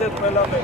გადავიდეთ ყველა მე.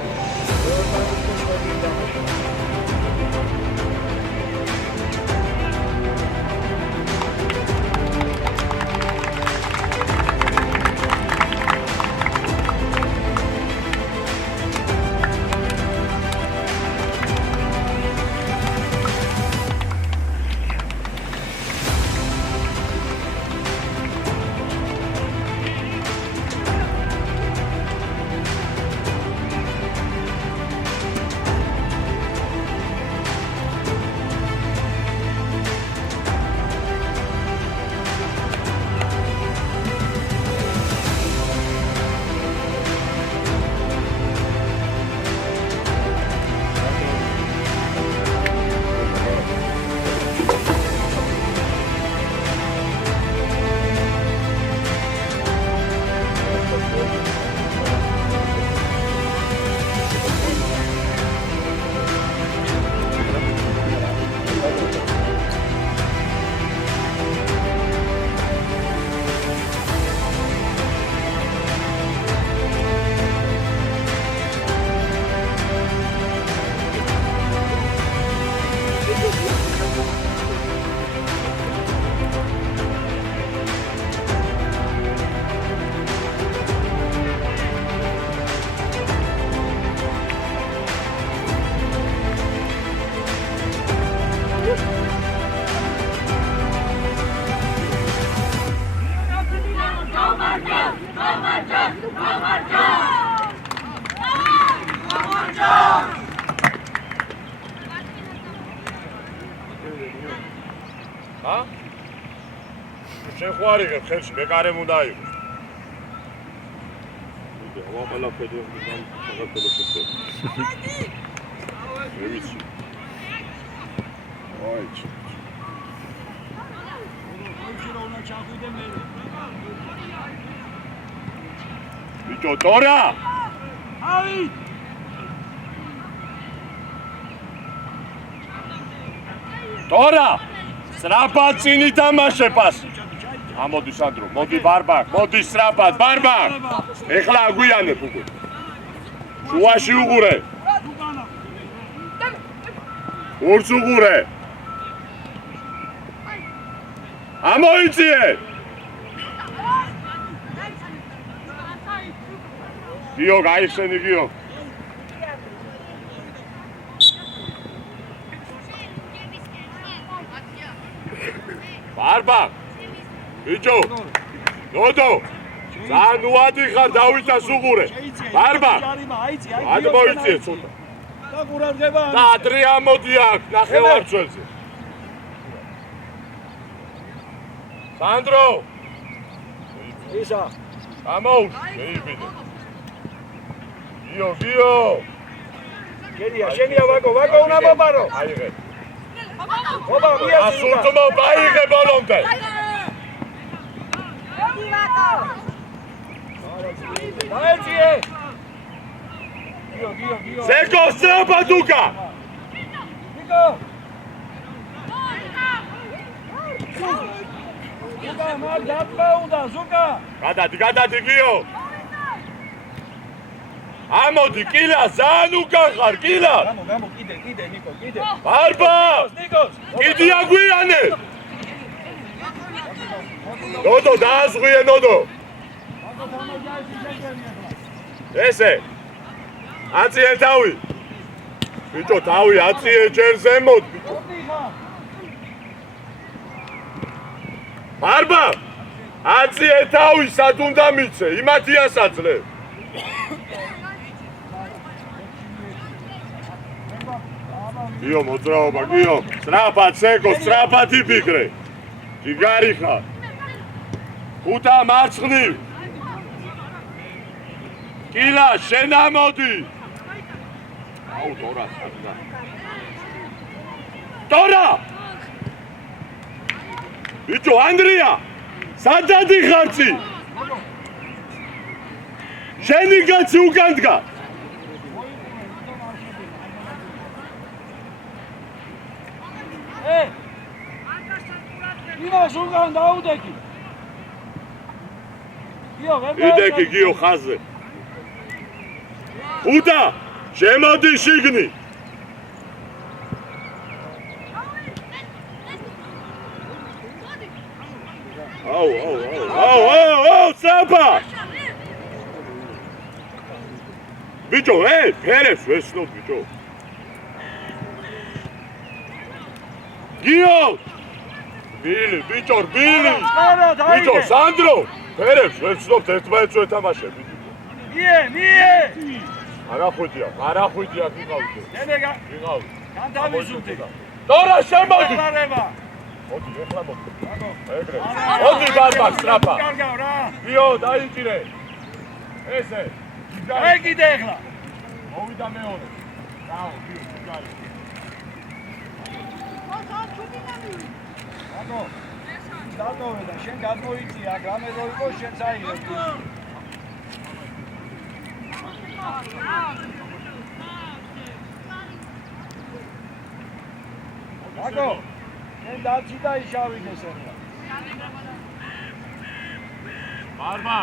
შეხوارიღებ ხელში მეკარემ უნდა იყოს. ვაყალა ფედერალთან საქართველოს შეხوارი. მე ვიცი. აიჩ. ბიჭო, ტორა! აი! ტორა! სწრაფად წინ ითამაშე პასი. ამოდი სანდრო, მოდი ბარბაკ, მოდი სწრაფად, ბარბაკ. ეხლა აგვიანებ უკვე. შუაში უყურე. ორს უყურე. ამოიწიე. გიო, გაიხსენი გიო. ბარბაკ. ბიჭო, ნოდო, ძალიან უადი ხარ დავითას უყურე. ბარბაკ, არ მოიწიე ცოტა. და ადრე ამოდი აქ, ნახევარმცველზე. სანდრო! ისა. ამოუშვი, მეიბინე. გიო. გედია, შენია ვაკო უნდა მოპარო. აიღე. ობა, მიასწრა. ასულტმო გაიღე ბოლომდე. დაეწიე. გიო. ზეკო სწრაფად უკა. ნიკო. ზუკა, მაგ დათმა უნდა, ზუკა. გადადი გიო. ამოდი, კილა, ძალიან უკა ხარ, კილა. გამო, კიდე, ნიკო, კიდე. ბარბა! ნიკოს. კიდე აგვიანე. ნოდო, დააზღვიე, ნოდო. ესე. აწიე თავი. ბიჭო, თავი აწიე ჯერ ზემოთ, ბიჭო. ბარბა! აწიე თავი, სად უნდა მიცე? იმათია საძლე. გიო, მოძრაობა, გიო. სწრაფად, სეკო, სწრაფად იფიქრე. ჯიგარი ხარ. ხუთა მარცხნივ. კილა, შენ ამოდი. აუ, ტორა, სადღა. ტორა! ბიჭო, ანდრია! სადაც იხარცი? შენი კაცი უკან დგა. იმას უკან დაუდეკი. იდეკი გიო ხაზზე. ხუთა შემოდი შიგნით აუ საპა ბიჭო ფერებს ვესნოთ ბიჭო გიო ბილი ბიჭო ბილი ბიჭო სანდრო ფერებს ვესნოთ ერთმანეთს ვეთამაშები მie არა ხვიდია გიყავდი გიყავდი განთავისუფლდი ტორა შემოდი აბარება მოდი ეხლა მოდი ეგრე მოდი ბარბა სტრაფა კარგავ რა გიო დაიჭირე ესე აი კიდე ეხლა მოვიდა მეორე რაო გიო ჯარი აკო დატოვე და შენ გადმოიწია გრამე რო იყო შენ წაიღებ აკო შენ დაცი და იშავიდეს ახლა ბარბა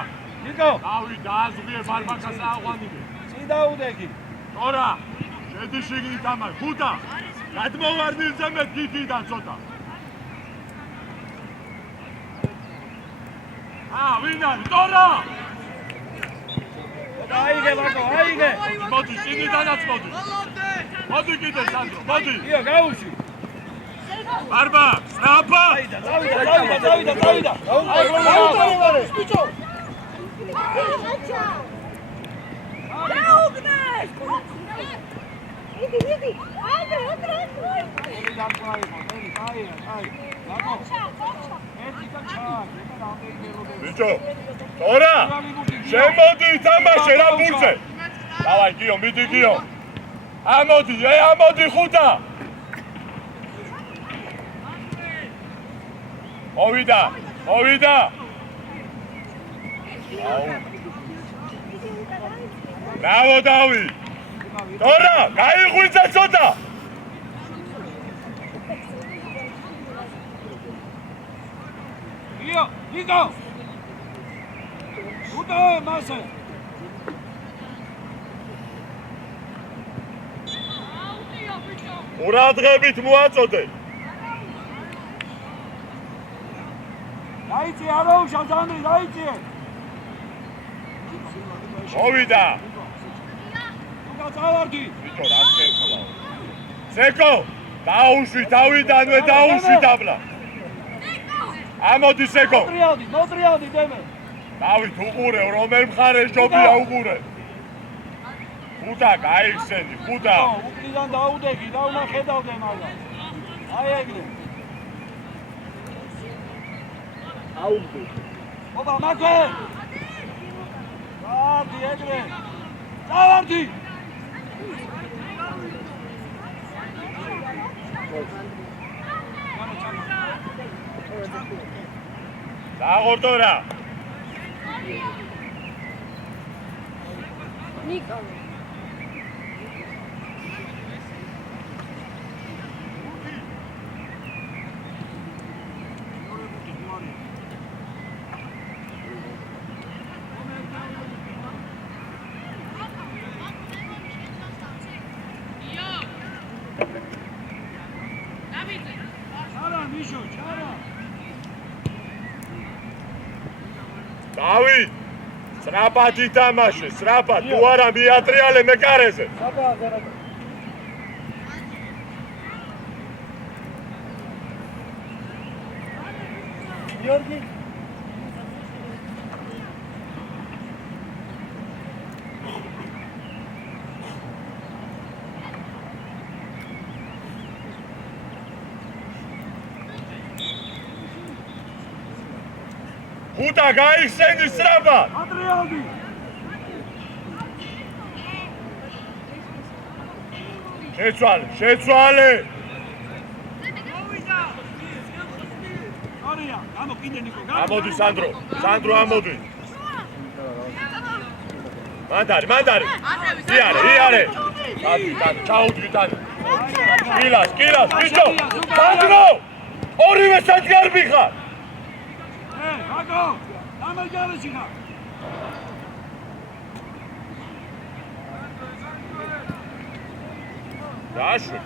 ნიკო დავი დააზღვიე ბარბაკას აღვანიდე წი დაუდექი ტორა შედი შიგნით ამარ ხუთა გადმოვარდნილზე მე გიგიდან ცოტა ვინ არის ტორა აიგე ბაკო აიგე მოდი შიგნიდანაც მოდი კიდე სანდრო მოდი ია გაუში ბარბა სტრაფა დავიდა აიგე ბიჭო ბიჭო ტორა შემოდი თამაშე რა ბურთზე დავაი გიო მიდი გიო ამოდი ხუთა მოვიდა ბრავო დავი ტორა გაიღვიძე ცოტა ია ნიკო უტო მასე ყურადღებით მოაწოდე დაიწი არაუშა ძამრი დაიწი მოვიდა უკა წავარდი ბიჭო რა შეეცვალა ზეკო დაუშვი თავიდანვე დაუშვი დაბლა ამოდი ზეკო მოტრიალდი დემე დავით უყურე რომელ მხარეს ჯობია უყურე ხუთა გაიხსენი ხუთა უკრიდან დაუდექი და უნდა ხედავდე მაგას აი ეგრე აუგდე ობა მაგე ვარდი ეგრე წავარდი დაღორდორა ნიკო დავით სრაფად ითამაშე სრაფად თუ არა მიატრიალე მეკარეზე გიორგი ხუთა გაიხსენი სრაფად ატრიალდი შეცვალე არია გამოკიდე ნიკო ამოდი სანდრო ამოდი მანდარი იარე ჩაუდგი ტანი კილას ბიჭო სანდრო ორივე საჯგარბი ხარ აკო დამეჯარეში ხარ დაშვი.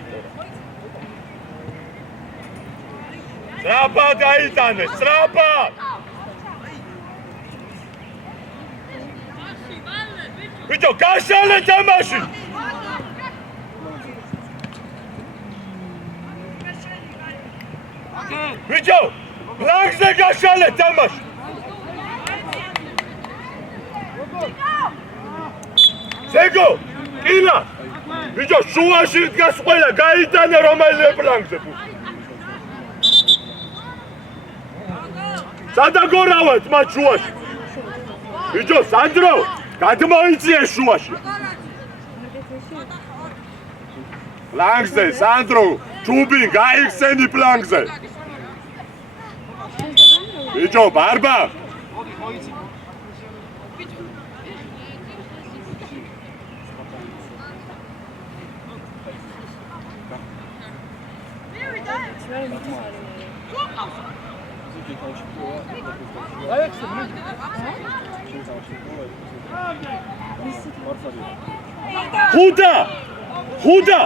სწრაფად გაიტანე, სწრაფად. ბიჭო, გაშალე თამაში. ბიჭო, ფლანგზე გაშალე თამაში. ზეგო, კილა. ბიჭო, შუაში დგას ყველა, გაიტანე რომელიმე ფლანგზე. სადაგორავეთ მათ შუაში. ბიჭო, სანდრო, გადმოიწიე შუაში. ფლანგზე, სანდრო, ჩუბი, გაიხსენი ფლანგზე. ბიჭო, ბარბა. ხუდა! ხუდა!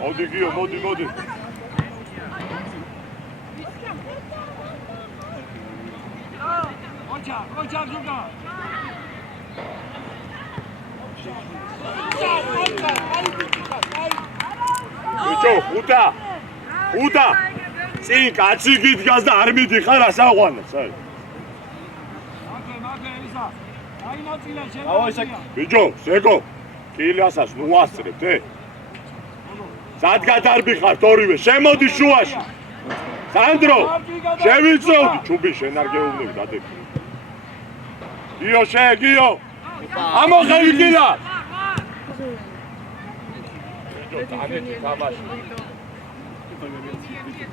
მოდი გიო, მოდი, მოდი. ოჩა ზუგა. ბიჭო, ხუდა! ხუდა! წინ კაცი გიდგას და არ მიდიხარ ასაყვანებს, აი. ბიჭო, ზეგო, კილასაც ნუ ასწრებთ, სად გადარბიხართ ორივე, შემოდი შუაში. სანდრო, შევიწევდი, ჩუბი შენ არ გეუბნები დადები. გიო, გიო. ამოხევი კილა. ბიჭო, დაგეთი თამაში.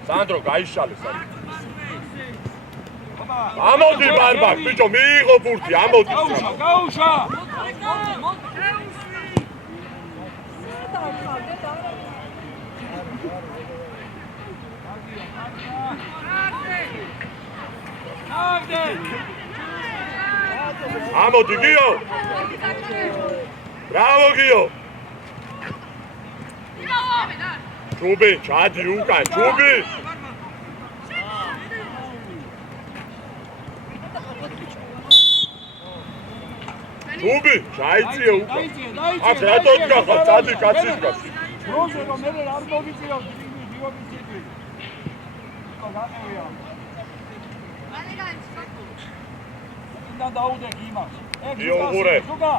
სანდრო, გაიშალე სანდრო. ამოდი ბარბაკ, ბიჭო, მიიღო ბურთი, ამოდი. გაუშა. ამოდი გიო. ბრავო გიო. ჩუბი, ჩადი უკან, ჩუბი. ჩუბი, ჩაიწიე უკან. აქ რატო დგახარ, წადი კაცი დგას. დროზე რომ მე არ მოგიწირავ, დიოგიცი. გაგევია. და დაუდეკ იმას. იუღურე. ზუგა.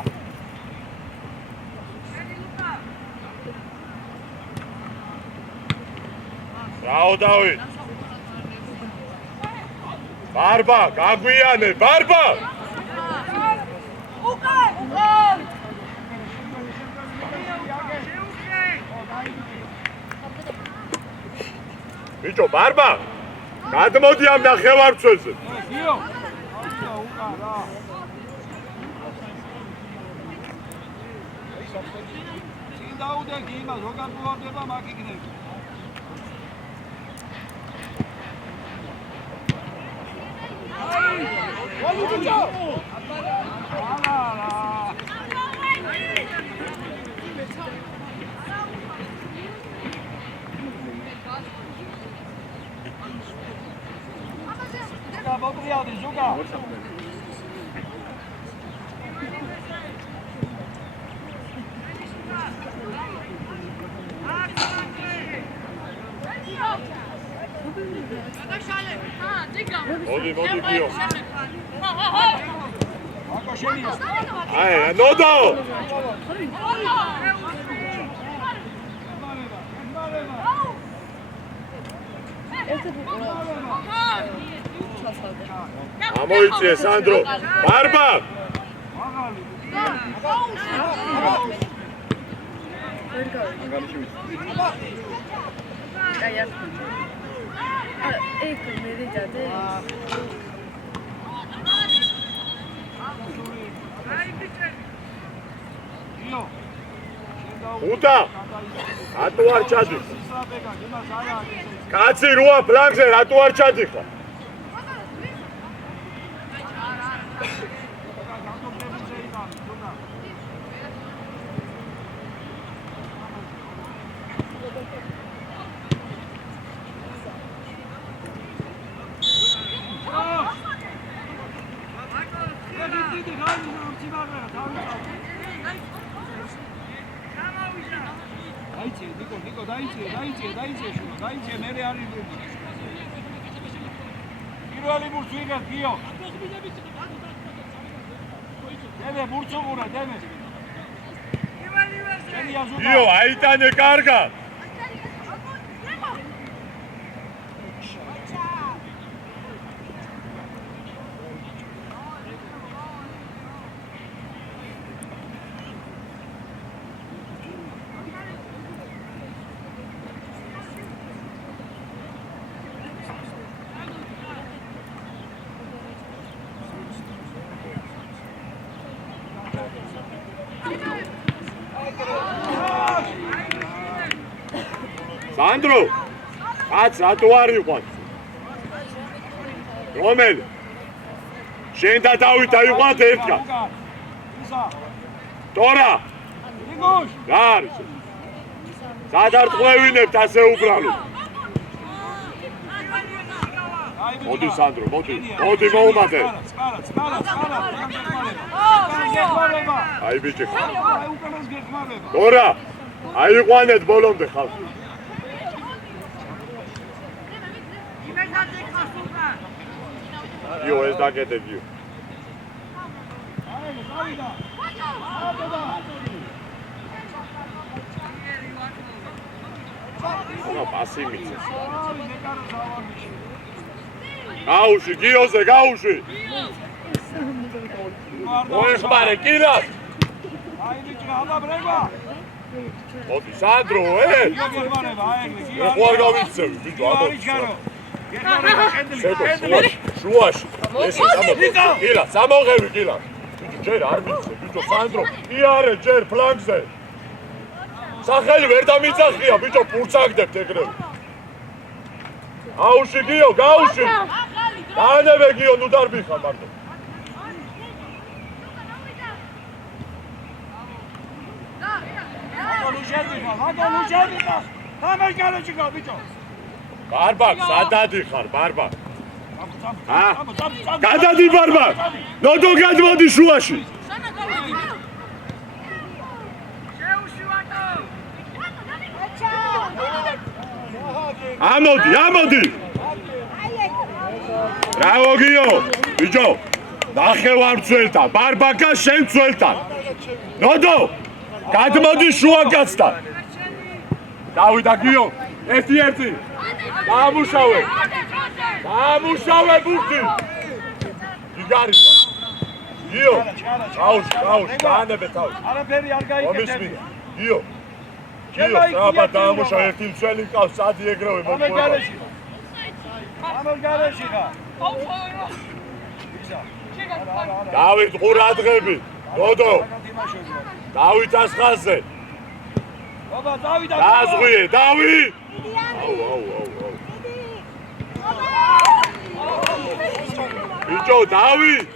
რაო დავით. ბარბა, გაგვიანე, ბარბა. ბიჭო, ბარბა. გადმოდი ამ ნახევარმცველზე. გიო. უკან რა. წინ დაუდეკ იმას, როგორ მოავდება მაგ იქნება. Vamos, Tchau! Vamos criar de jogar. მოდი გიო. აკა შენია. აი, ნოდო. ამოიწიე სანდრო. ბარბა. ხუდა. რატო არ ჩადიხარ? კაცი როა ფლანგზე რატო არ ჩადიხარ? დაიწე, ნიკო, დაიწე შუა, დაიწე, მე არ იდები. პირველი ბურთს ვიღებ, გიო. დემე, ბურთს უყურე, დემე. გიო, აიტანე კარგად. სანდრო, კაც რატო არ იყვანს? რომელი? შენ და დავით აიყვანთ ერთგან. ტორა. ნიკოშ. რა არის? სად არ წვევინებთ ასე უბრალოდ? მოდი სანდრო, მოდი მოუმატე. აი ბიჭი. ტორა, აიყვანეთ ბოლომდე ხალხი. გიო ეს დაკეთე გიო. რა პასი მიცე. გაუში გიოზე გაუში. მოეხმარე კილას. აი ბიჭი აბაბრება. მოდი სანდრო გეგმარება აი ეგრე გიო. ხო არ გავიქცევი ბიჭო არის ჩარო. გეგმარება კენდლი. შუაში. ეს კილა, სამოღები კილა. ბიჭო ჯერ არ ვიცე, ბიჭო სანდრო, კი არა ჯერ ფლანგზე. სახელი ვერ დამიწახია, ბიჭო პურცაგდებთ ეგრევე. აუში გიო, გაუში. დაანებე გიო, ნუ დარბიხა მარტო. ლუჟადიხა. თამაშგარაში გა ბიჭო. ბარბაკ, სადადი ხარ, ბარბაკ? გადადი ბარბაკ. ნოდო გადმოდი შუაში. ამოდი. ბრავო გიო. ბიჭო, ნახევარ მცველთან, ბარბაკა შენ მცველთან. ნოდო, გადმოდი შუა კაცთან. დავიდა გიო, ერთი. დამუშავე ბურთი. იგარიშა. გიო, აუში, დაანებე თავი. არაფერი არ გაიგებდები. გიო, საბა დამუშავე ერთი მცველი ყავს, სადი ეგრევე მოგვიყვება. ამერგარეში ხა. დავით ყურადღები. ნოდო. დავითას ხაზზე. ბაბა დავით დაზღვიე, დავით. აუ. ბიჭო, დავით.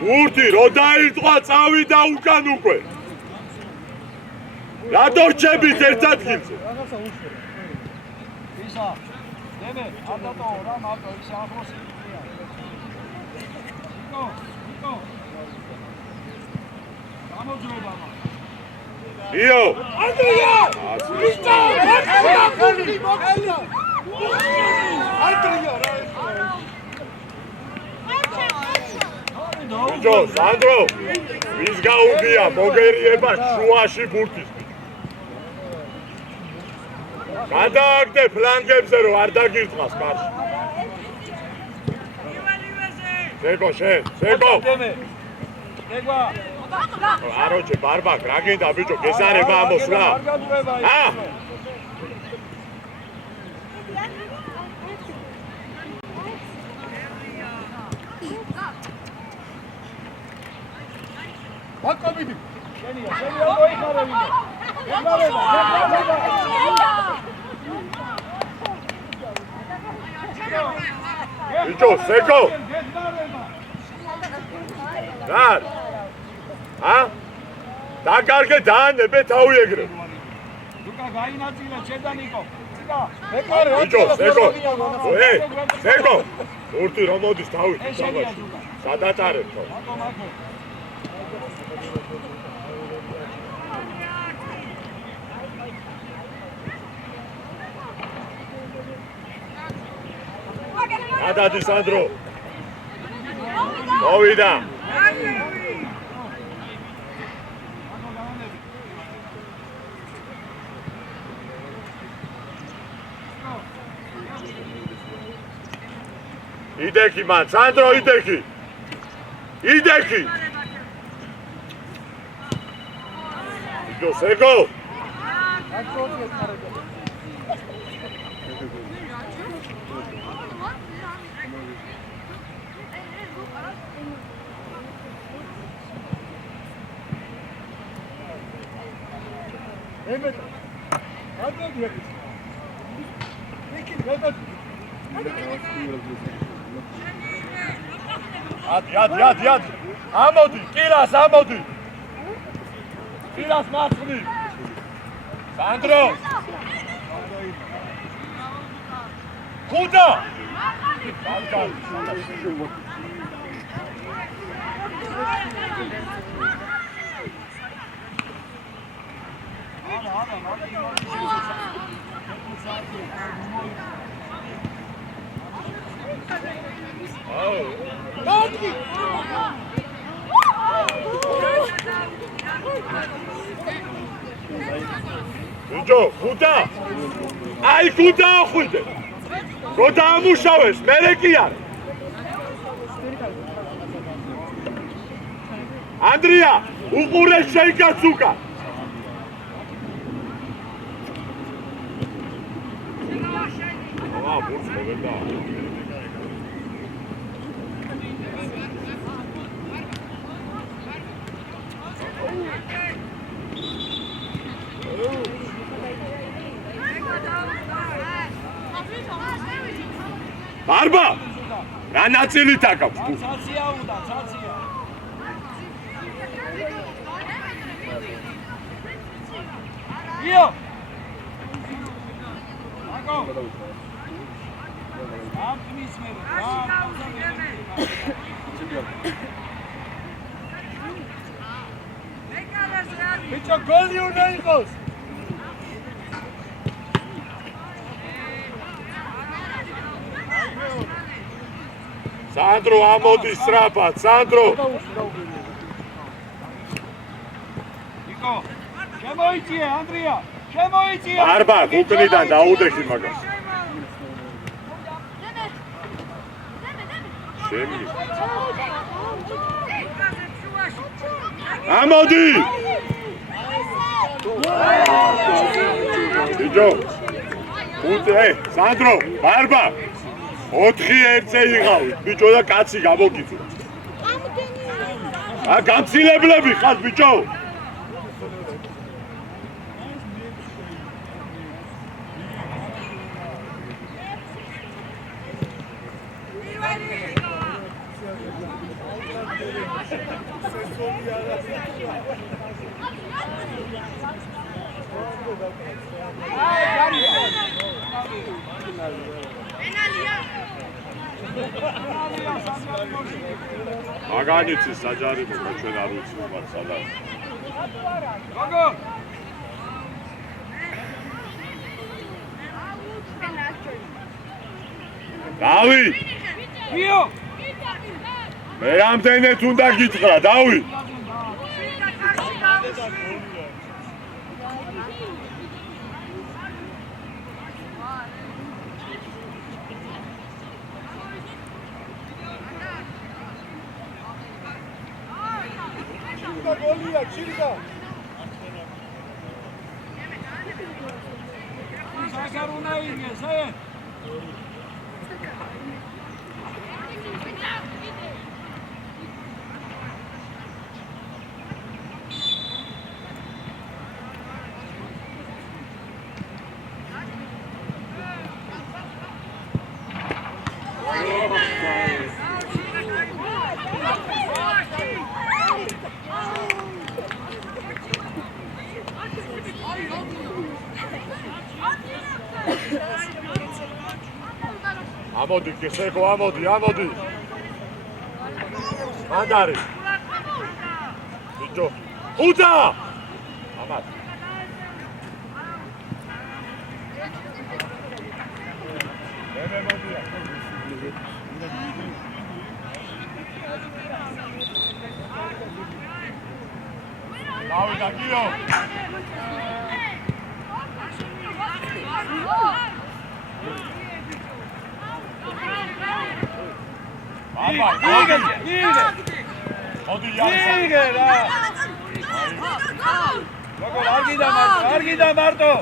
ბურთი რო დაირტყვა, წავიდა უკან უკვე. რატო რჩებით ერთ ადგილზე? ისა. დემე, არ დატოვო რა, მარტო ის ახლოს იქია. ნიკო. გამოძრობა. იო. ანდრია! ბიჭო, ბიჭო, სანდრო, ვის გაუგია მოგერიება შუაში ბურთის. გადააგდე ფლანგებზე რომ არ დაგირწყას კარში. ზეგო შენ, ზეგო. ეგვა. აროჩე ბარბაკ, რა გინდა ბიჭო, გეზარება ამოს რა. ვაკობიდი. შენია მოიხარებინე. ბიჭო, ზეგო. რა? დაკარგე დაანებე თავი ეგრე. ლუკა გაინაწილე შენ და ნიკო. ბიჭო, ზეგო. ზეგო. ორთი რომ მოდის თავით თამაში. სადაც არის თო. ადადი სანდრო. მოვიდა. იდექი მან, სანდრო იდექი. იდექი. იო სეგო. ადი. ამოდი, კილას ამოდი. კილას მარცხნი. სანდრო. ხუდა. ბიჭო, ხუდა. აი ხუდა ხვიდე. რო დაამუშავეს, მერე კი არა. ანდრია, უყურე შეიკაც უკან. ბურს მოვერდა. ბარბა რა ნაწილი თაკავს ცაცია უნდა ცაცია იო აკო ამის მე ბიჭო გოლი უნდა იყოს სანდრო ამოდის სწრაფად, სანდრო. იკო, შემოიწიე, ანდრია, შემოიწიე. ბარბა, უკნიდან დაუდეხი მაგას. შემი. ამოდი. ბიჭო. უთე, სანდრო, ბარბა. 4-1-ზე იყავით, ბიჭო და კაცი გამოგიწვით. გამცილებლები ხართ, ბიჭო. მაგანიცის საჯარიმო ჩვენ არ ვიცნობ მათ სადაც. გოგო. დავი. იო. მე რამდენად უნდა გითხრა, დავი? გოლია, ჩირგა. სასარუნა იგეს, ამოდი კისეკო, ამოდი. მანდარი. ბიჭო. ხუთა! ამათ. მე მოდია. დავიდა გიო. აბა, იგე. მოდი იგე რა. როგორ არ გიდა მარტო.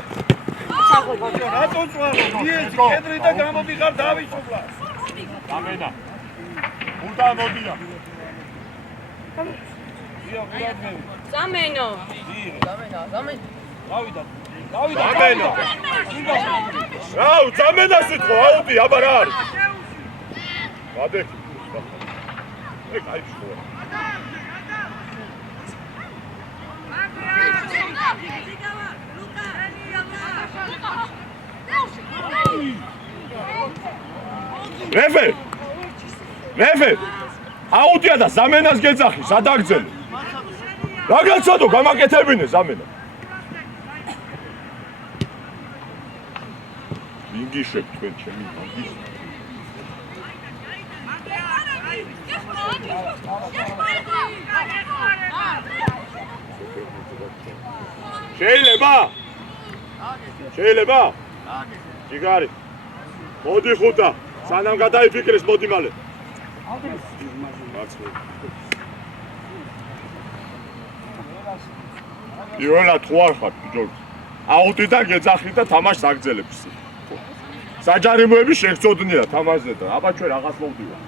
საერთოდ რატო წვალო? მიეცი კედრი და გამოდიხარ დავისრულა. გამენა. ურდა მოდია. ია, გიაგები. სამენო. დავიდა. გამენა. რაუ, სამენა სიტყვა, აუდი, აბა რა არის? ვადექი. ეგ აიჩხო. რეფე აუდია და ზამენას გეძახი სადაგძელე რა გაცადო გამაკეთებინე ზამენა ინგიშებ თქვენ ჩემი მაგის შეიძლება ჯიგარი მოდი ხუთა სანამ გადაიფიქრეს მოდი მალე იოლა თუ არ ხარ ბიჭო აუდიდან გეძახი და თამაშს აგძელებს საჯარიმოები შეგწოდნია თამაშზე და აბა ჩვენ რაღაც მოვდივა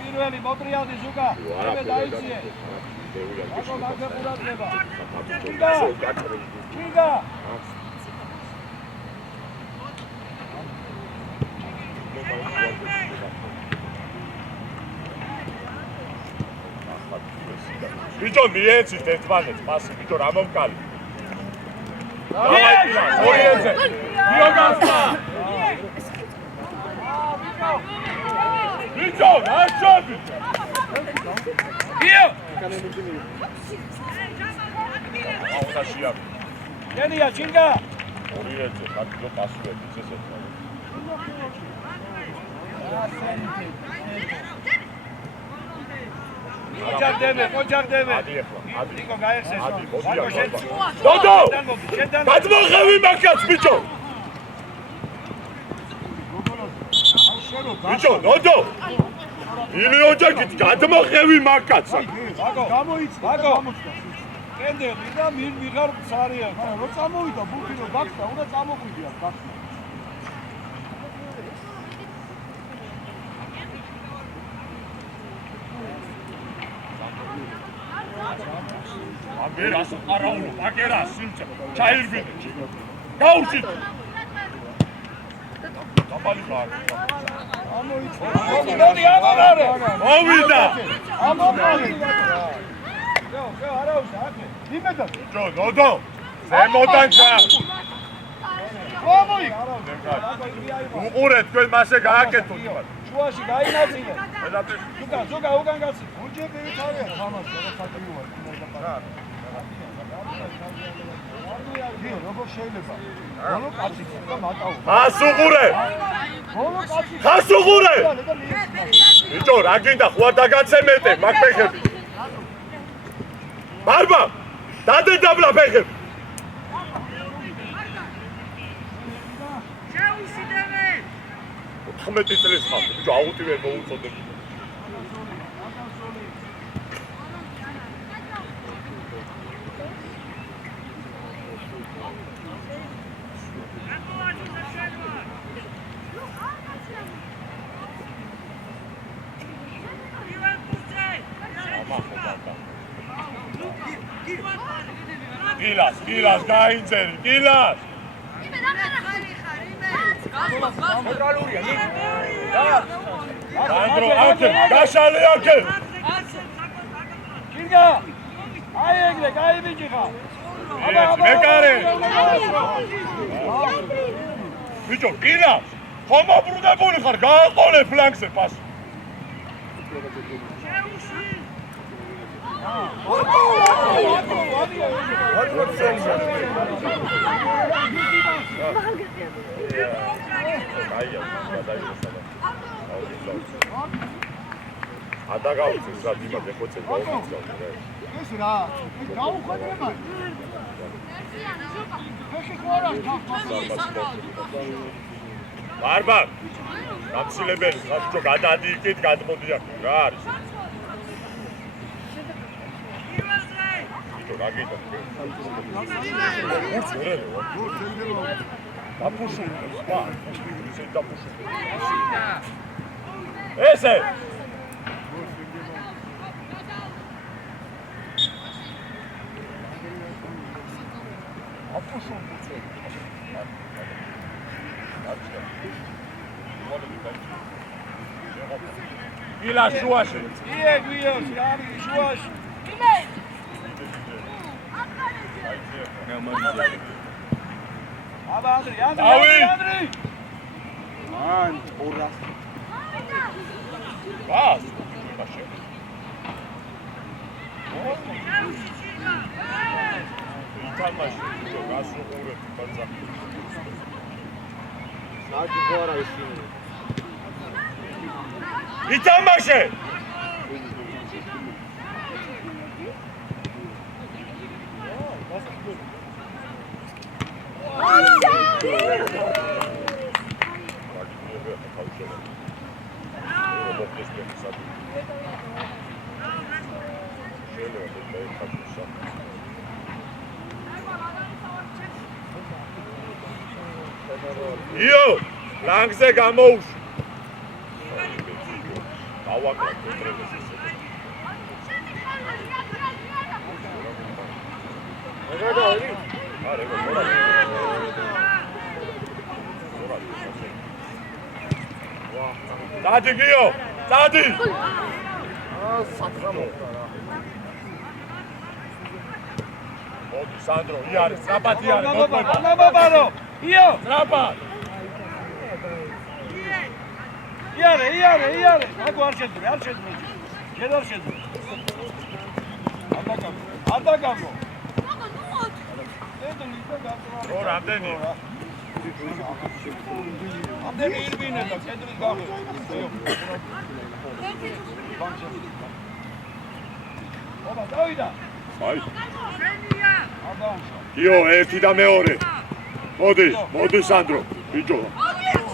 პირველი მოტრიალდი ზუკა მე დაიციე აკო მაგე ყურადღება ჩიგა ბიჭო მიეცით ერთმანეთს პასი ბიჭო რა მომკალი დავაი ორიენზე გიოგასა ბიჭო ნაშობი გიო აუდა შია დენია ჩინგა ორიენზე კატო პასვე ცესეთ ოჯარდები. ნიკო გაიხსენე. დოდო! გადმოღები მაგას ბიჭო. ბიჭო, დოდო! მილიონჯაკით გადმოღები მაგას. ვაგო. კენდები და მიღარ სარია. რო წამოვიდა ბუქი რო გახდა, უნდა წამოგვიდია გახდა. აგერას არავულო, აგერას სიმწა, ჩაირბინე. გაუშვით. დაბალი ხარ. მოდი ამომარე. მოვიდა. ამომარე. არავის აკე. იმედა. ჯო, დოდო. ზემოდან ხარ. მომი. უყურე თქვენ მასე გააკეთოთ. შუაში გაინაწილე. ზოგა, ზოგა უკან გაცი. გუნჯები თავია თამაში, რა საკიუა. როგორ შეიძლება? ბოლო კაცი და მატაო. მასუღურე. ბოლო კაცი. ხასუღურე. ბიჭო, რა გინდა ხوار დაგაცემეტე მაგ ფეხები. ბარბა, დადე დაბლა ფეხები. შეუსიდები. 14 წლის ხარ, ბიჭო, აუტი ვერ მოუწოდებ. კილას გაინწერი, კილას. სანდრო, აქე, გაშალე აქე. კირგა. აი ეგრე, გაიბიჭი ხარ. მეკარე. ბიჭო, კილას. ხომ აბრუნებული ხარ, გააყოლე ფლანგზე პასი. ადაგავწეს რა დიმას ეხოცე გაუწევ. ეს რა, გაუხოდება. ფეხი ხوارა, ბარბარ. გამცილებელი, ხაჭო გადადიიკით, გადმოდია რა არის? ბიჭო, რა გიტა? დაფუშული, სხვა. ისე დაფუშული. ესე ვილა შუაში. იე გვიოს, რამი შუაში. აბა ანდრი. მან 200. ბას. ითამაში, გასუღურე ბაცა. საჭი ხوارა ისინი. ითამაშე. იო, ლანგზე გამოუშ. დავაკრა კონტროლს ისე. არა, დადი გიო, დადი. სატრამო. მოდი სანდრო, იარე, სტრაპატი არის, მოყვება. ნაბაბარო. იო, სტრაპატ. იარე. აგო არ შეძვრე. შენ არ შეძვრე. არ დაგამო. რო რამდენი? ამდენი ირბინე და კედრის გავე. აბა დავიდა. აი. არ დაუშვა. გიო, ერთი და მეორე. მოდი სანდრო. ბიჭო.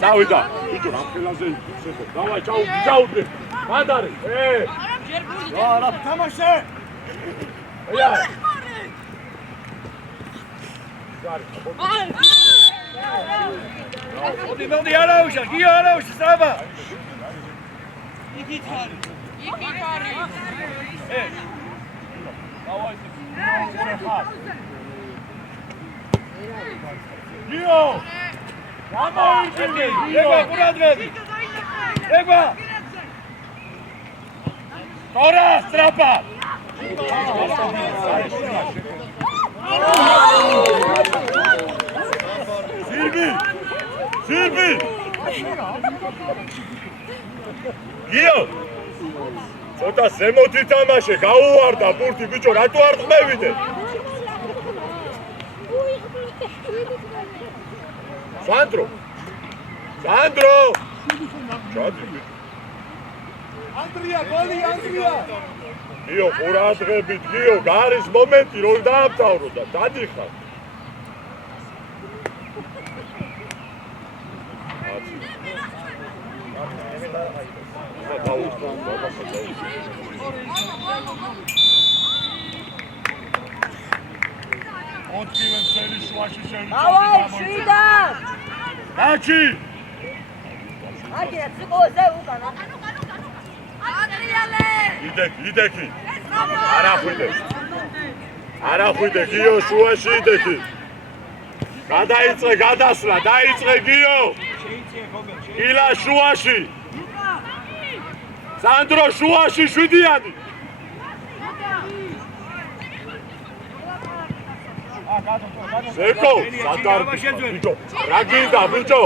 დავიდა. ბიჭო, რა ხელაზე ისე. დავაი, ჩაუდგე. მანდარი. რა, თამაშე. ეა. მოდი არაუშა, გიო არაუშა, სწრაფა. იქით არის. დავაი. გიო. გამოიჭირე, ეგა ყურადღები. ეგა. ტორა, სტრაპა. სილბი. გიო. ცოტა ზემოთ ითამაშე, გაუვარდა ბურთი, ბიჭო, რატო არ ხმევიდე? სანდრო. ჩადი. ანდრია, გოლი ანდრია. გიო, ყურადღებით, გიო, გარის მომენტი, რომ დაამთავრო და დადიხარ. ოთხივე წელი შუაში შევიდა. დავაი, შვიდა! გაჩი! აგე, ციკოზე უკანა. ადრიალე! იდექი. არა ხვიდე. არა ხვიდე გიო შუაში იდეთი გადაიწყე გადასვლა დაიწყე გიო დილა შუაში სანდრო შუაში შვიდიანი ზეკო სადარბი ბიჭო რა გინდა ბიჭო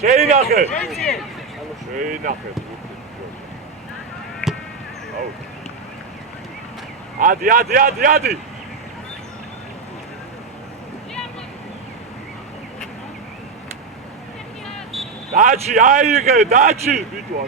შეინახე შეინახე ადი დაჩი აიღე დაჩი ბიჭო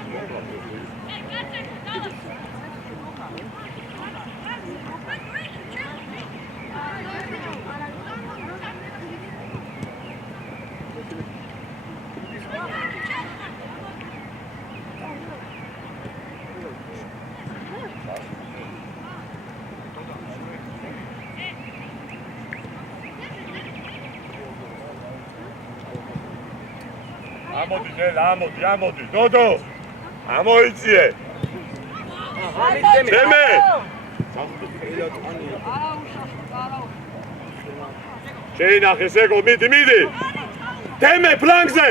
ამოდი დოდო ამოიწიე თემე შეინახე ზეკო მიდი თემე ფლანგზე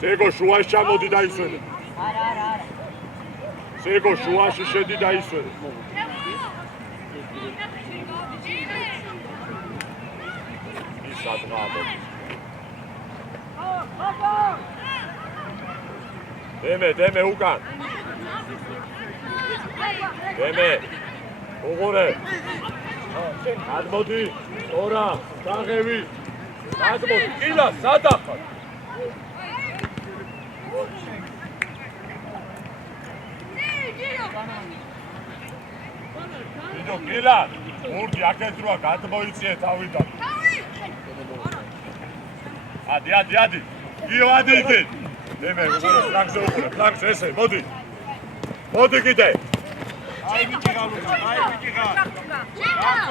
ზეკო შუაში ჩამოდი დაისვენე ზეკო შუაში შედი დაისვენე დემე უკან დემე უღურე გადმოდი ორა დაღევი გადმოდი კილა სადახარ იდო კილა მურდი აქეთ როა გადმოიწიე თავიდან ადი გიო ადი იქით დემე უღურე ფლანგზე ესე მოდი კიდე აი ბიჭი გალუცა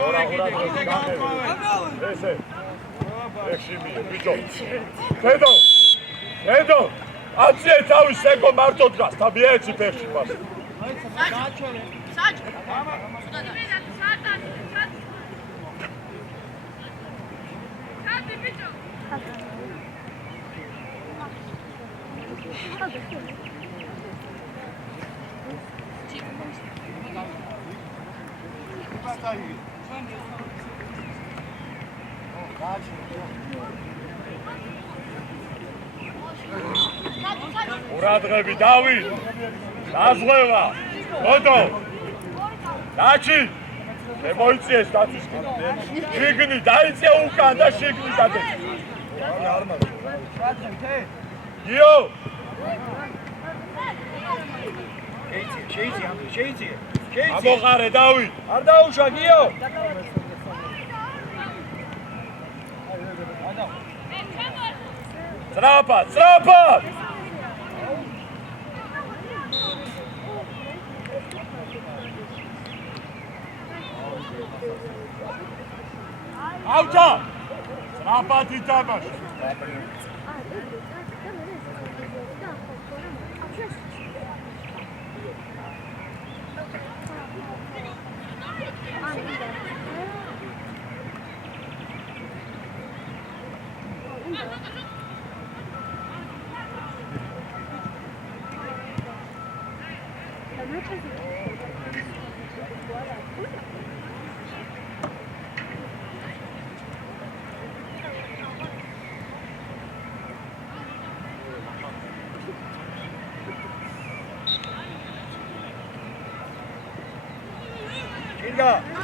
ორა ესე ექშიმი ბიჭო ხედო აციე თავი სეკო მარტო დგას თაბიეცი ფეხში პას საჭო ურადღები დავით დაზღვევა დოდო დაჩი მოიწიეს დაცვის შიგნი დაიწე უკან და შიგნი დადე გიო შეიძიე ამოყარე დავით არ დაუშვა გიო სწრაფად ავჭა სწრაფად ითამაშე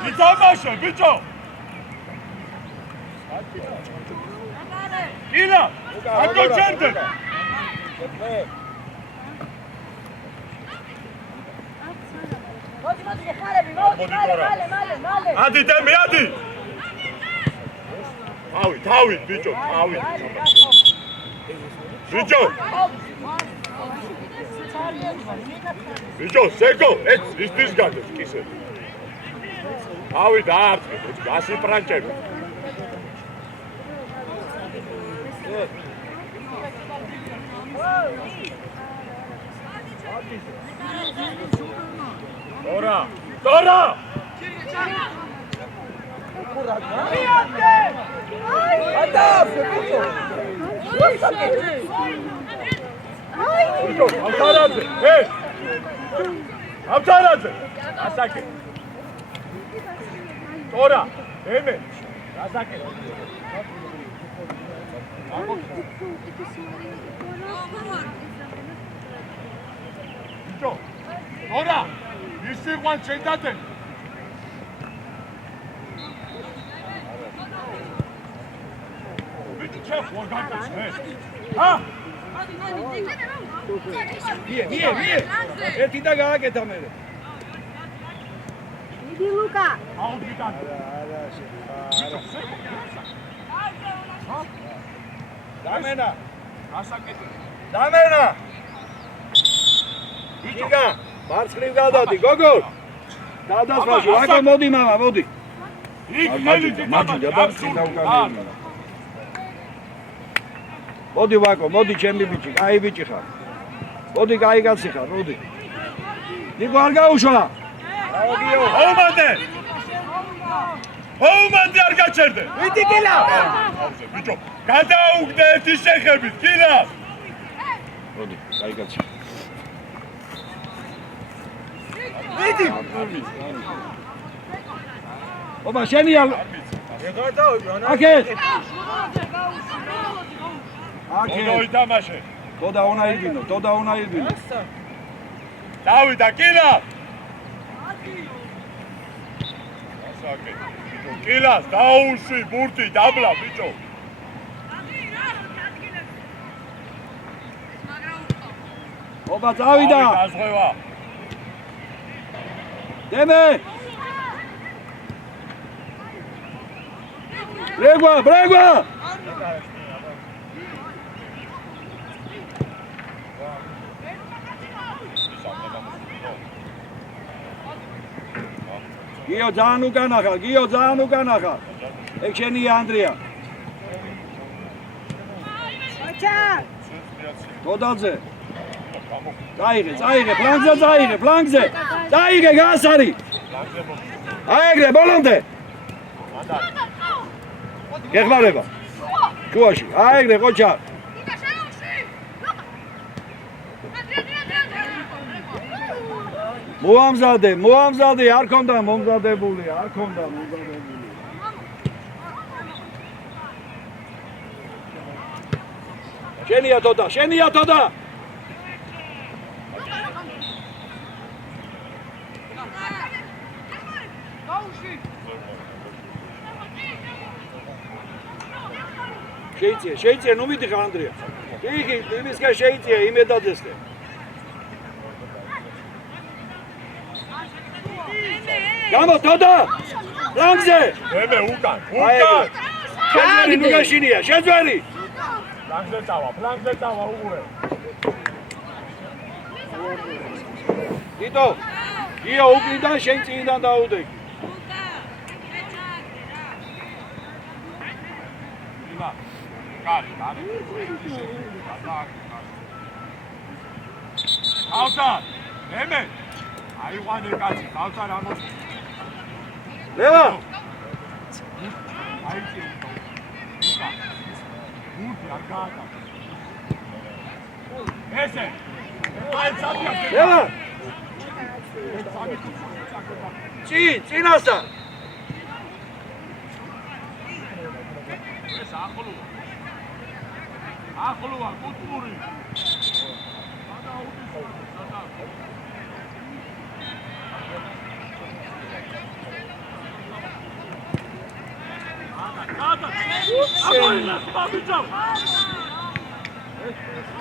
ითამაშე ბიჭო კილა აკო ჩერდე ადი დემი ადი თავით ბიჭო თავით ბიჭო სეკო ეს ისთვის გადეს კისე თავით დაარტყე გასი პრანჭები Dora! Dora! Avtaradze! Hey! Avtaradze! Asake! Dora! Eme! Asake! Dora! Ისი ყვან შედადე! ვიცი ჩეხ ვარ გაკეთე. ჰა? ვიე. ერთი და გააკეთა მე. მიდი ლუკა. აუდიტან. დამენა. ასაკეთე. დამენა. იკა, მარცხნივ გადადი, გოგო. გადასვაში, ვაკო მოდი მამა, მოდი. იქ ნელი მაჯიდა და მოდი ვაკო, მოდი ჩემი ბიჭი, კაი ბიჭი ხარ. მოდი კაი კაცი ხარ, მოდი. ნიკო არ გაუშვა. აუმანდე! აუმანდე არ გაჩერდე! ვიდი კილა. ბიჭო, გადაუგდე ერთი შეხებით, კილა! მოდი, კაი კაცი. ვიდი. ობა შენია. აკეთ. აკეთ. ითამაშე. თოდა უნდა ირბინო. დავიდა კილა! ასაკე. ბიჭო, კილას დაუშვი ბურთი დაბლა, ბიჭო. ობა წავიდა. გაზღვევა. დემე. ბრეგვა. გიო ძალიან უკანა ხარ. ეგ შენია ანდრია. აჩა. დოდაძე. წაიღე, ფლანგზე. წაიღე გასარი. აეგრე ბოლომდე. გეხმარება. შუაში. აეგრე ყოჩა. მოამზადე, არ ქონდა მომზადებული. შენია თოდა. შეიძლება, ნუ მიდიხარ ანდრია. იგი იმისკენ შეიძლება იმედადესკე. გამო თოდა. ლანგზე. ემე უკან. შეძვერი ნუ გაშინია, შეძვერი. ფლანგზე წავა უღურე. გიტო. გიო უკიდან შენ წინიდან დაუდეგი. კარი. ავსა, ემე. აიყვანე კაცი, ავსა რა მოს. ლევა. აიწი. ბურთი არ გააკა. ესე. ლევა. წინასა. ეს ახლოა კუთური.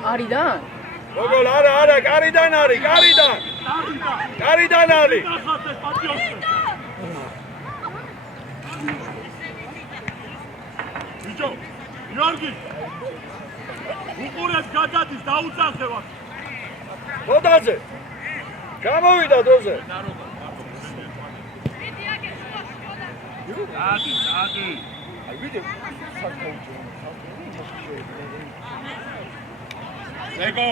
არიდან? გოგოლ არა, კარიდან არის. ბიჭო, იორგი. უყურეს გადადის დაუწახევად. დოდაძე. გამოვიდა დოზე. დადი. აი ვიდე. ზეკო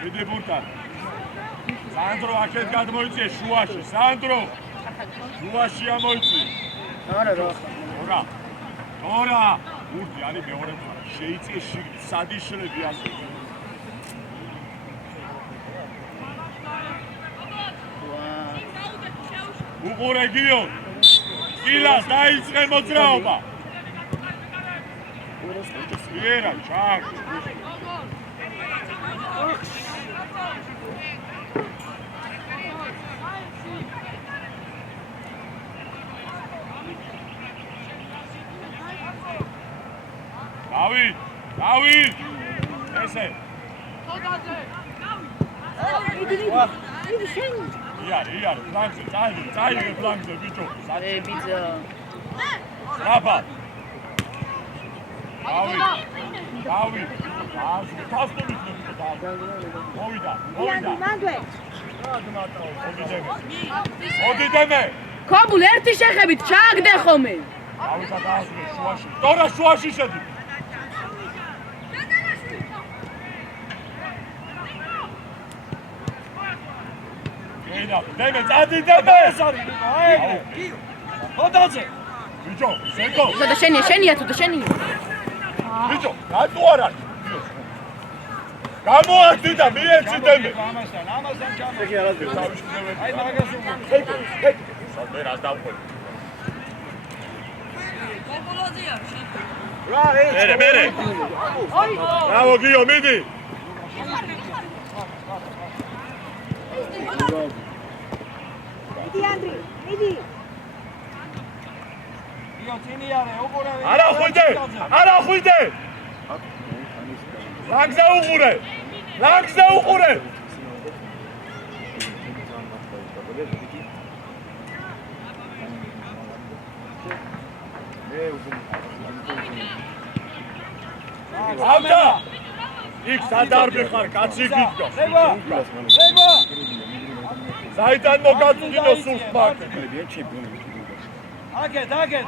მიდი ბურთან სანდრო აქეთ გადმოიწიე შუაში სანდრო შუაში ამოიწი ორა ბურთი არის მეორე მხარე შეიწიე სადიშლები ასე უყურე გიო კილას დაიწყე მოძრაობა იერა ჩაკ დავით ესე იარ ფლანგზე წაიღე ფლანგზე ბიჭო ბიძა აბა დავით თასტუმით მოვიდა მოდიდემე ქობულ ერთი შეხებით ჩააგდე ხოლმე დავითა დაასრულე შუაში ტორა შუაში შედი დემე წადიდემე ეს არის აეგრე ხოდაძე ბიჭო ზეკო და შენია თუ და შენია ბიჭო რატო არ არის გამოაჩდი და მიეცი დემე ამასთან ჩამო ეგ არა დავიშნევე აი მაგას უმო მე რას დავყვე რა ეს მერე ბრავო გიო მიდი მიდი გიო წინი არე უყურე არა ხვიდე ლანგზე უყურე ავდა იქ სადარბი ხარ კაცი გიდგა ზება საიდან მოგაწვდინო სულს მაკე აგეთ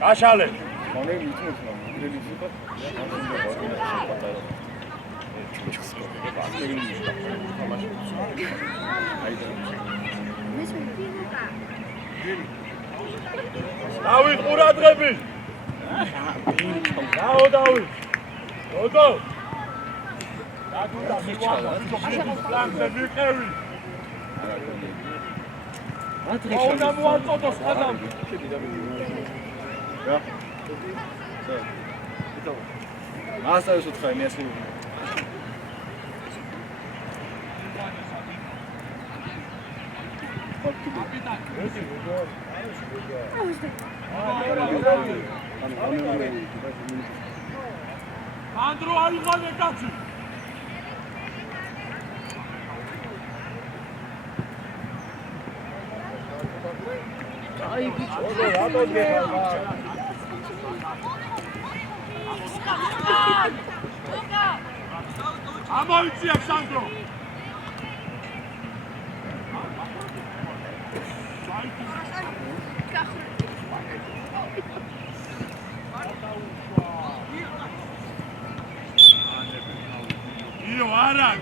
გაშალე დავით ყურადღები დავით ოდო დაგუდა მიყვანა ფლანგზე ვიყევი აუნა მოაწოდო სხვადამ მასავის უთხარი მეასი ანდრო აიღალე კაცი აი ბიჭო რატო გეხარ ამოიწია სანდრო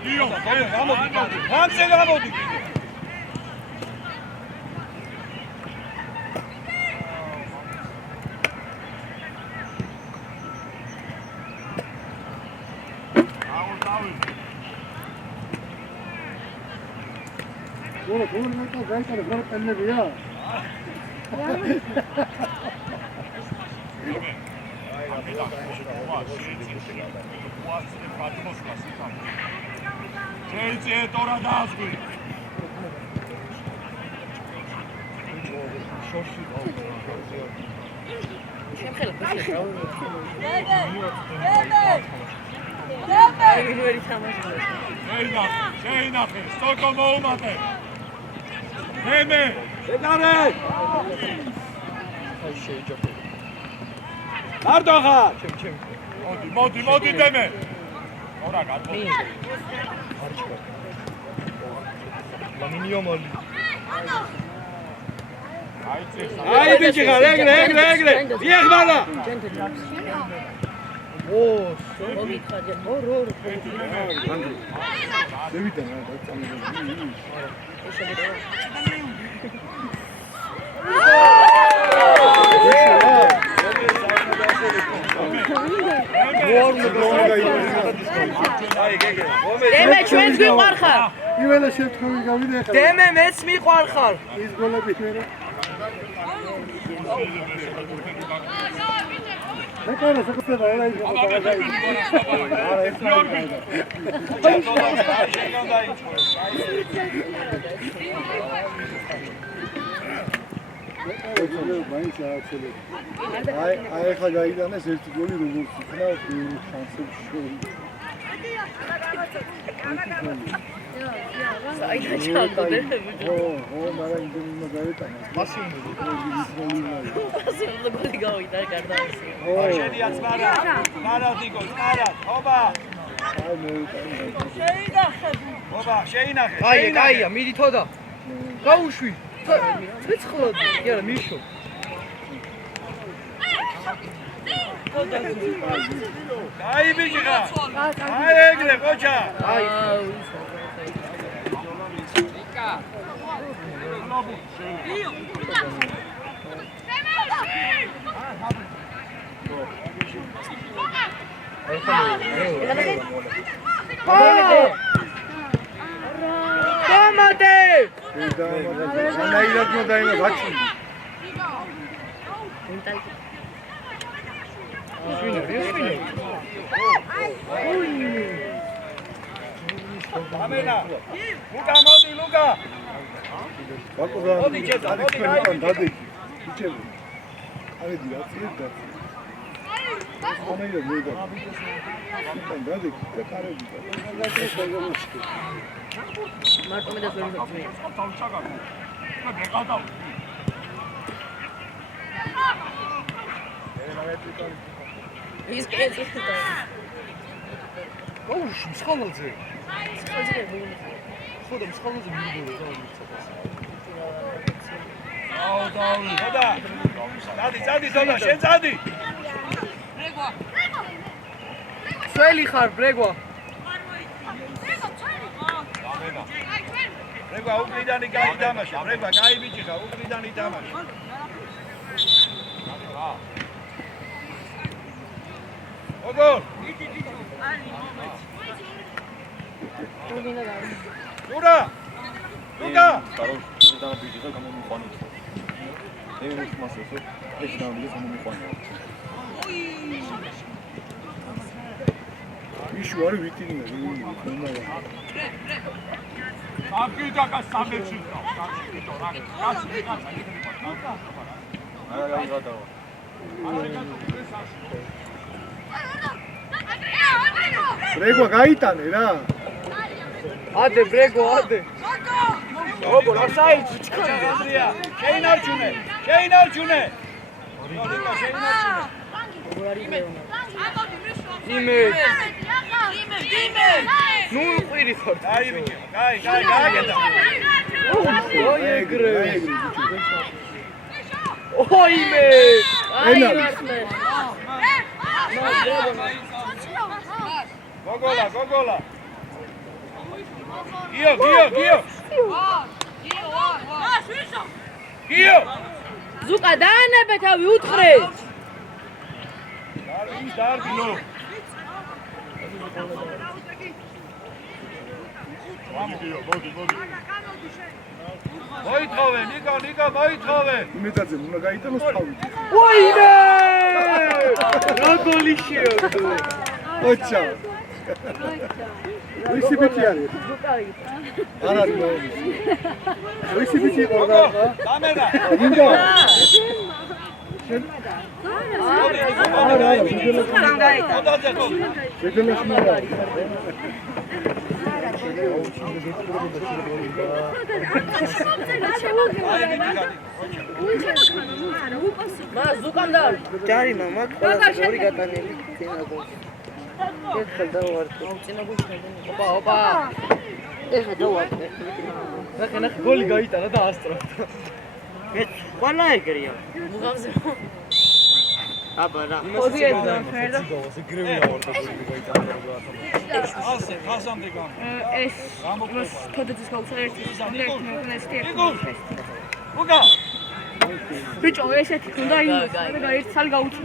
გიო ფანცე გამოდი შეიძლება ტორა დაასვი შეინახე სტოკო მოუმატე მემე ეგარე მარტო ხარ მოდი დემე ორა გადმოდი Laminio mali. აი ბიჭი ხარ, ეგრე. დიახ მალა. დემე ჩვენს გვიყვარხარ. იველა შეთხოვი გავიდე ხარ. დემე მეც მიყვარხარ. ის გოლები მერე. ეკარა საკუთრება ერა ის აი ხა გაიდანეს ერთი გოლი როგორც იქნა შანსები შორი. მაგრამ იმდენმა გაიტანა. მასინი გოლი გავიდა გარდა ისე. შენია წვარა. წვარა დიგო, წვარა. ობა. შეინახე. კაია, მიდი თოდა. გაუშვი. ცეცხლად, იარა, მიშო. აი ბიჭი ხა. აი ეგრე ყოჩა. აი. Tomate! ანაირად მოდაიმა ბაჩი. ამენა. ლუკა მოდი ლუკა. ვაკურა. მოდი ჯედა, მოდი გაი. დადი. ბიჭები. არიდი აწიეთ და. ამენა მოდა. დადი და კარები და. მარტო მე და ვერ ვიწვი. ის კეთილი და. ოუშ, მსხალოძე. სკოლზე ვიგული. ხოდა მსხალოძე მიგდო და მიცადას. დაუ. ხოდა. დადი, თონა, შენ წადი. სველი ხარ, ბრეგვა. რეგვა უკრიდანი გაიდამაშა, რეგვა კაი ბიჭი ხა, უკრიდანი დამაშა. ოგო. ლუკა. ლუკა. კარო, და ბიჭი და გამომიყვანო. ეს მასესო, ეს დამბლი გამომიყვანო. იშუ არის ვიტინა, ხონა. აკიდაკა სამეჩი და არა გადავა. ბრეგვა გაიტანე რა. ადე ბრეგო, ადე. ოგო, არსაიც ჩქანდია. შეინარჩუნე. შეინარჩუნე. იმე. ნუ იყვირი ხარ. კაი ბიჭი, კაი, გააგედა. ოი ეგრე. ოიმე. ენა. გოგოლა. გიო. გიო. ზუკა დაანებე თავი უთხრე. დარბინო. მოდი. მოითხოვე, ნიკა, მოითხოვე. იმედაძე უნდა გაიტანოს თავი. ოიმე! რა გოლი შეძლო. ოჩა. ვისი ბიჭი არის? არ არის მოუდის. ვისი ბიჭი იყო რა? დამენა. გინდა. მოდაძე ხო. შეგელაშ მარა. მა ზუკამ და ჯარი მამა, ყველა ორი გატანელი წინაგო. ეს ხელ დავარ. წინაგო. ოპა. ეხა დავარ. ნახე გოლი გაიტანა და ასტრაფა. ყველა ეგრეა. მუღამზე. აბა რა. ოდიედა ფერდა. ეს გრევია ვარ და გოლი გაიტანა რა ასე ხასამდე გამ. ეს ქოდეთის გავცა ერთი ერთი უკა ბიჭო ესეთი ქონდა იმ და ერთი სალი გაუჩი.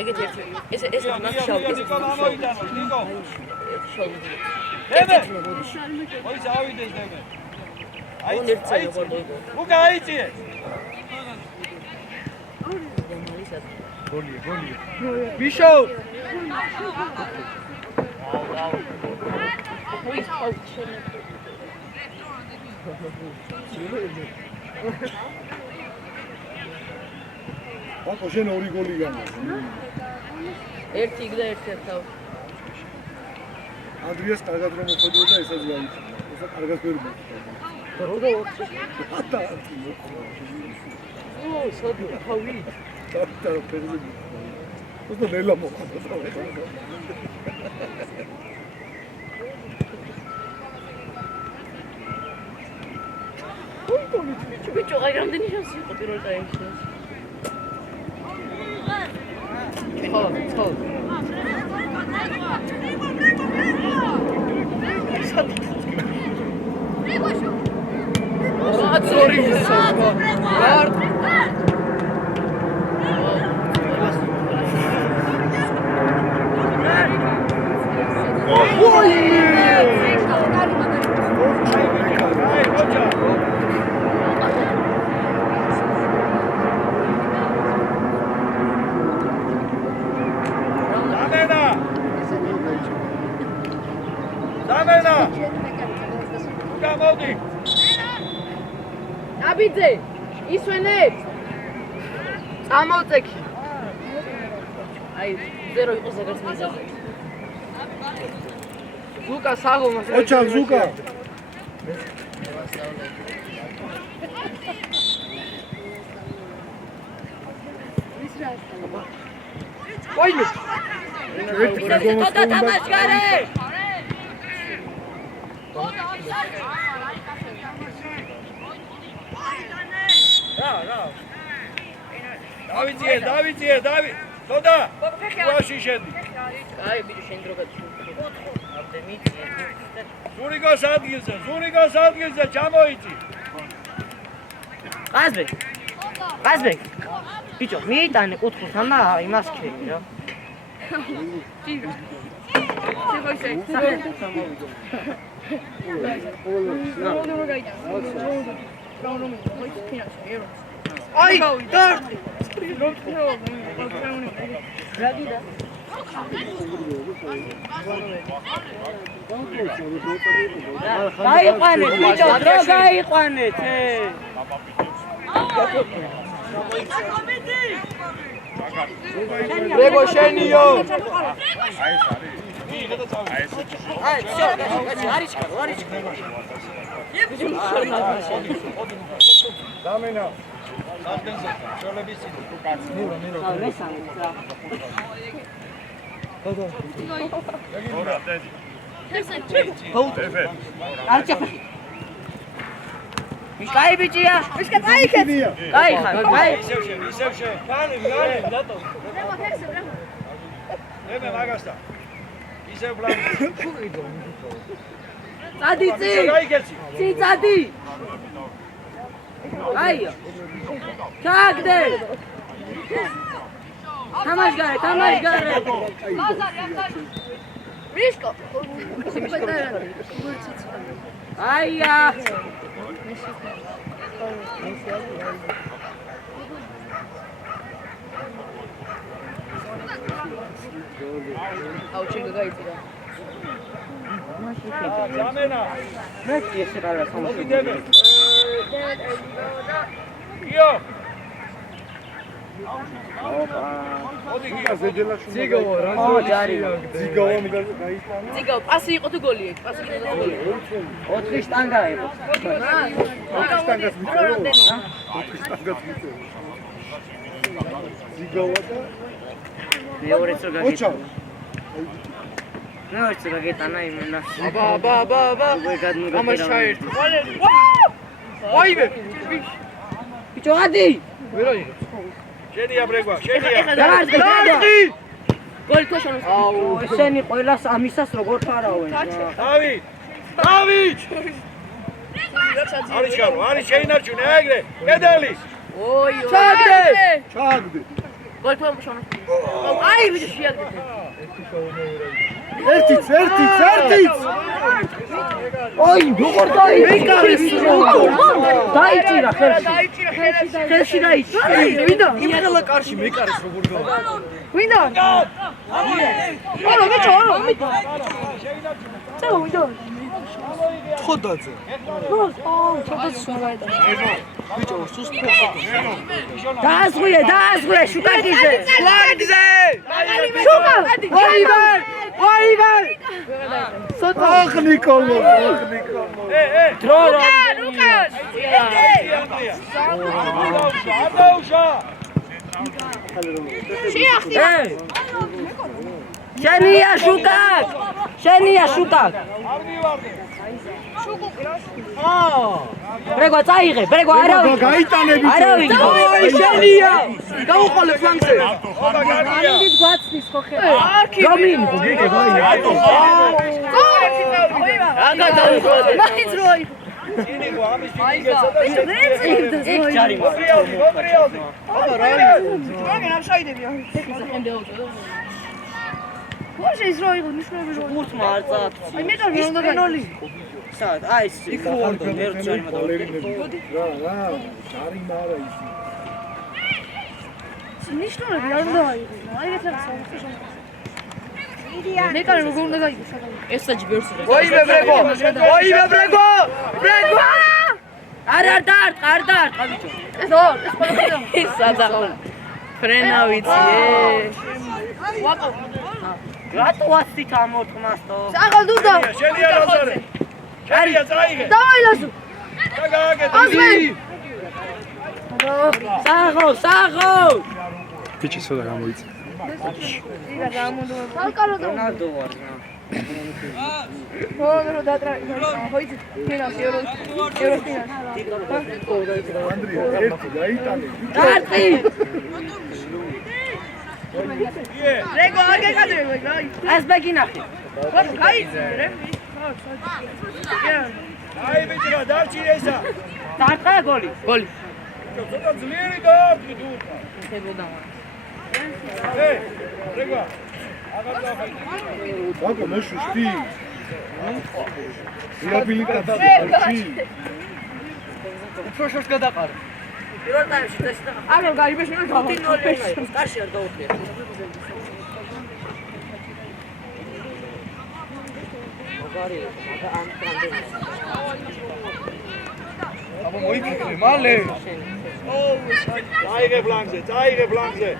ეგეთ ერთი ეს მაგშავი ეს ნიკო შავი. დემე ოი წავიდეს დემე აი ერთი როგორ უკა აიწიე გოლია ბიშო აკო შენ ორი გოლი გამა ერთი იქ და ერთი ახავ. ანდრიას კარგად რომ მოხდოდა ესაც გაიწია ესა კარგად ვერ მოხდა ატა ო სად ხავი და პერზე უბრალოდ ნელა მოხდა ბიჭო აი რამდენი შანსი იყო პირველ ტაიმში. ხო. ზორი ისო. გარდ. დამენა უკა მოდი აბიძე ისვენებ წამოწექი აი ზერო იყოს ეგრეს მიზაზე. ზუკა საღომას ოჩა ზუკა ვაიმე და თამაშგარე დავიძიე დოდა უაში შედი აი ბიჭო შენ დრო გაჩვენე აბდე მიძიე ზურიგოს ადგილზე ჩამოიწი ყაზბეკ ბიჭო მიიტანე კუთხურთან და იმას ქენი რა აი დარტი გაიყვანეთ ბიჭო დრო გაიყვანეთ რეგო შენიო დამენა საფდენზე ჩოლების წინ კაი ბიჭია კაი ისევ შენ კანი დატო მე მაგასთან ისევ პლანი წადიწი წი წადი აიო ჩაგდე თამაშგარე მიშკო აია აუ ჩიგა გაიწირა დამენა მე კი ესე რა მოდი დემე იო მოდი გია ზიგოვო რა ჯარი ზიგავა გაიტანა ზიგავ პასი იყო თუ გოლი ეგ პასი იყო თუ გოლი 4 შტანგა იყო ოთხშტანგას მიწერო ოთხშტანგას მიწერო ზიგავა და მეორე წო ოჩა მეორე წო გაგეტანა იმენა აბა ვე გადმოგეკერავა ამას ჩაერთო ვაიმე. ბიჭო ადი. შენია ბრეგვა, შენია. დაარწი. გოლი თოშანოს. აუ, ესენი ყველას ამისას როგორ ფარავენ. დავით! დავით! არის ჩარო, არის შეინარჩუნე ეგრე. კედელი! ოი, ჩაგდე. ჩაგდე. გოლი თოშანოს. აი, ბიჭო შეადგეთ. ერთიც. ოი, როგორ დაიჭირა ხელში. ხელში დაიჭირა. ვინდა? იმხელა კარში მეკარეს როგორ გავა. ვინდა? არა, ბიჭო, არა. ვინდა? ხოდაძე. ბიჭო, სუსტი. დააზღვიე, შუკაკიძე. ლაგზე. შუკა! ვაიმე! ოხ ნიკოლო. დრო რა. ანდაუშა! შენია შუკაკ. არ მივარდე. ბრეგვა წაიღე, ბრეგვა არავინ. გაიტანები. არავინ. შენია. გაუყოლე ფლანგზე. ობა განია. გვაცნის ხო ხე. რომინ. აკა დაუშვადე. მაინც როი. წინიღო ამის ფიგეცა და ეგ ჯარი მოტრიალდი. აბა რა არის? ხოშეს რო იყო ნიშნები რო გურთმა არ წაათ. აი მე და მე უნდა განოლი სად? აი ეს იქ ვარდო მე რო ჯარი მადა. რა, ჯარი მარა ისი. ნიშნები არ უნდა აიღო აი ეს არის სამწუხო მე კარი როგორ უნდა გაიგო საკალო ესაჯი ბევრს იღებს. ვაიმე ბრეგო. არ დაარტყა ბიჭო. ეს ყველა ის სადახლა. ფრენა ვიცი. ვაკო რატო ასით ამოთმასტო? საკალ დუდა შენია ლაზარე. შენია წაიღე. დავაილასო და გააკეთე. საღო. ბიჭი სოდა გამოიწე. იგა გამოდო საკალო და ნადო ვარ. ხო დატრა ხოიცი ფინანს ევრო ფინანს ანდრია, ერთი გაიტანე. დარტყი. რეგო აგეკადე რაი ეს ბეგინახი. გაიცი რე აი ბიჭო დარჩი ესა. დარტყა გოლი. ცოტა ძლიერი დაარტყი თუ. ხებოდა. რეგვა. აღარ დავხაი. ვაკო მოშუშტი. რეაბილიტაციაში. უფრო შორს გადაყარე. პირველ ტაიმში წესი და აგერ გაიბეშე რა კარში არ დაუხდია. მაგარი, ამ ტრანდები. აბა მოიფიქრე, მალე. წაიღე ფლანგზე.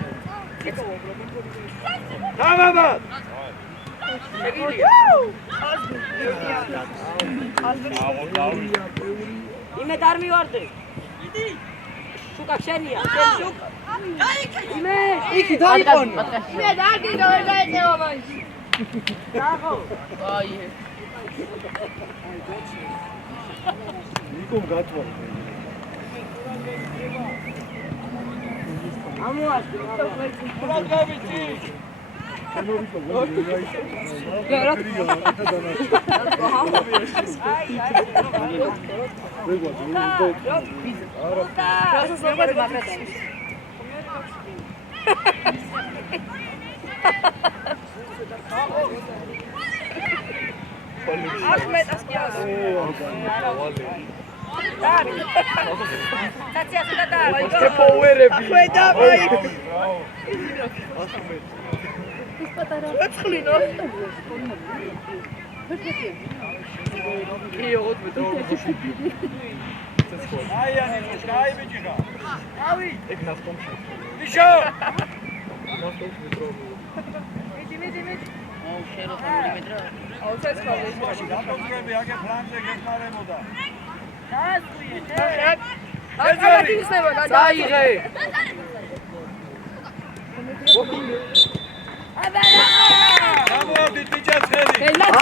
დავაბა. იმე არ მივარდე. შუკა შენია. შუკა. იმე იქი დაიყონე. მე დაგიდო ვერ დაეწევა მაინც დაღო. აი. ნიკომ გათვალ. ამოასწრე. რა გავიცი?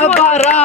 აბარა